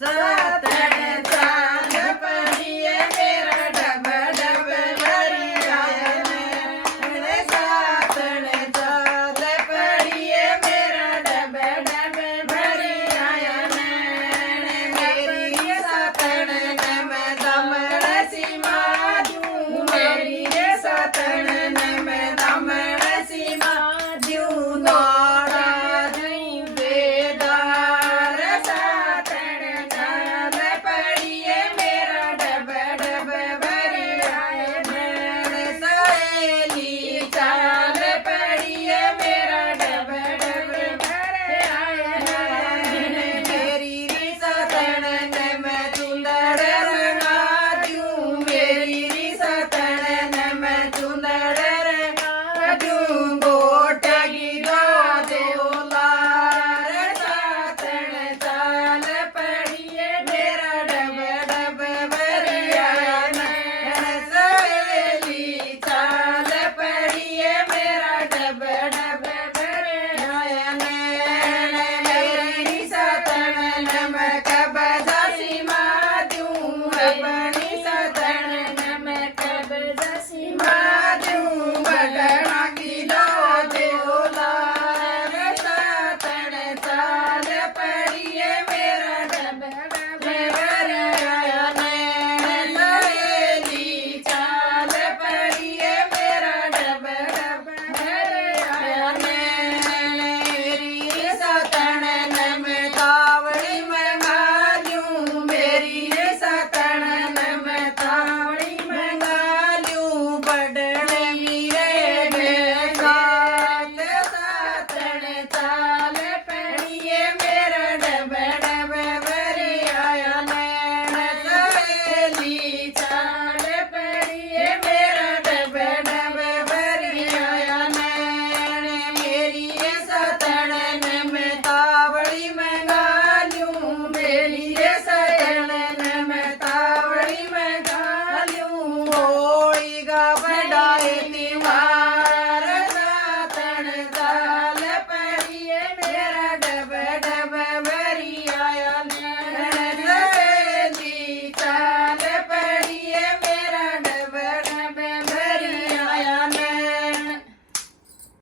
सातण चाल पड़िए मेरा dub dub भरी आया नैन सातण चाल पड़िए मेरा डब डब भरी आया नैन मेरी सातण ने मैं दमण सीमा दूं मेरी सातण ने मैं दमण सीमा दूं दौड़ा दूं बेदार सातण चाल पड़िए मेरा डब डब भरी आए नैन सहेली चाल पड़िए मेरा डब डब भरे आए नैन मेरी सातण ने मैं चुंदड़ रंगा दूं मेरी सातण ने मैं चुंदड़ रंगा दूं गोटा गिरा दो लार सातण चाल पड़िए मेरा डब डब भरी आया नैन सहेली चाल पड़िए मेरा डब डब भरे आया नैन मेरी सातण ने मैं